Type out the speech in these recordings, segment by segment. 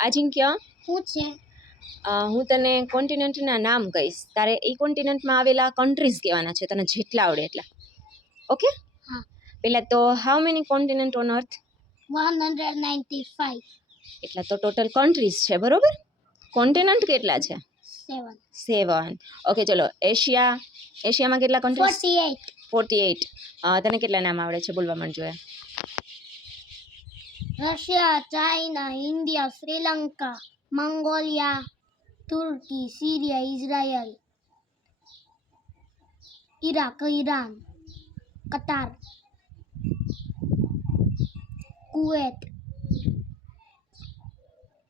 આજિંક્ય શું છે. હું તને કોન્ટિનેન્ટના નામ કહીશ. તારે એ કોન્ટિનેન્ટમાં આવેલા કન્ટ્રીઝ કહેવાના છે. તને જેટલા આવડે એટલા. ઓકે હા. પહેલાં તો how many continent on earth one hundred ninety five એટલા તો ટોટલ કન્ટ્રીઝ છે બરોબર? કોન્ટિનેન્ટ કેટલા છે? સેવન સેવન ઓકે ચલો. એશિયા એશિયામાં કેટલા countries forty eight forty eight તને કેટલા નામ આવડે છે? બોલવા માંડજો એ Russia China India Sri Lanka Mongolia Turkey Syria Israel Iraq Iran Qatar Kuwait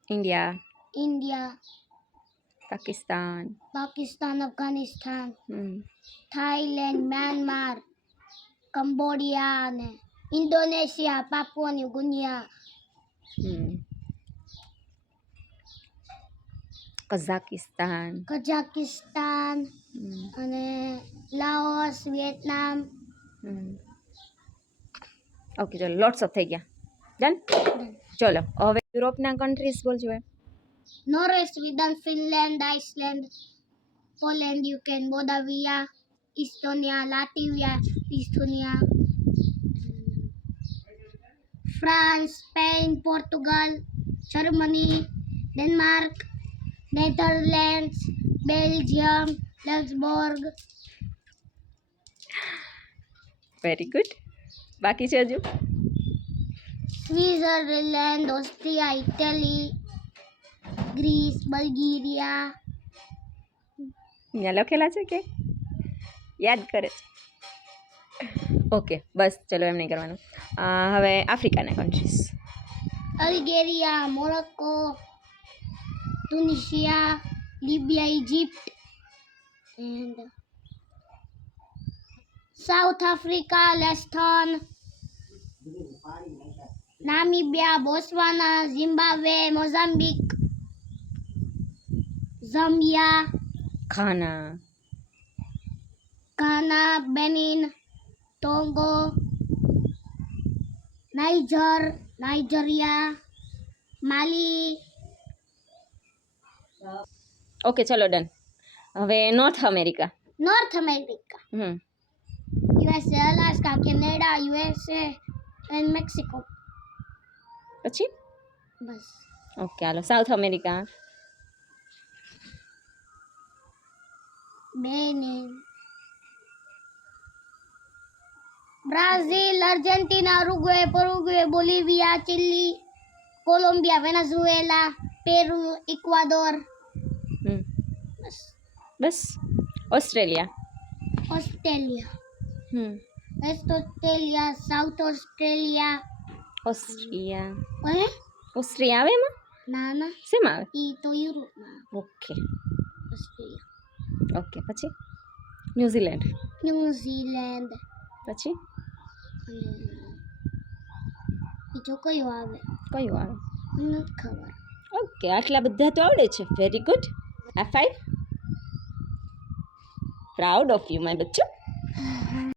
India India Pakistan Pakistan Afghanistan hmm. Thailand Myanmar Cambodia ने Indonesia Papua New Guinea Kazakhstan Kazakhstan હમ, અને Laos Vietnam હમ. Okay ચલો lots of થઈ ગયા done ચલો હવે યુરોપના countries બોલજો એ Norway Sweden Finland Iceland Poland Ukraine Moldavia Estonia Latvia Estonia France Spain Portugal Germany Denmark Netherlands Belgium Luxembourg very good બાકી છે હજુ Switzerland Austria Italy Greece Bulgaria અહીંયા લખેલા છે કે યાદ કરે છે ઓકે બસ ચલો એમ નહીં કરવાનું અ, હવે આફ્રિકાના countries Algeria Morocco Tunisia Libya Egypt and South Africa Lesotho Namibia Botswana Zimbabwe Mozambique Zambia Ghana Ghana Benin Togo Niger Nigeria Mali okay ચલો ડન હવે North America North America hmm USA Alaska Canada USA and Mexico પછી બસ okay હાલો South America બેનિન Brazil Argentina Uruguay Paraguay Bolivia Chile Colombia Venezuela Peru Ecuador hmm બસ બસ Australia Australia hmm West Australia South Australia Austria હે ઓસ્ટ્રિયા આવે એમાં ના ના શેમાં આવે ઈ તો યુરોપમાં ઓકે ઓસ્ટ્રેલિયા ઓકે પછી ન્યૂઝીલેન્ડ ન્યૂઝીલેન્ડ પછી અને બીજો કયો આવે? કયું આવે? નથી ખબર. ઓકે આટલા બધા તો આવડે છે. વેરી ગુડ આ five proud of you my બચ્ચો.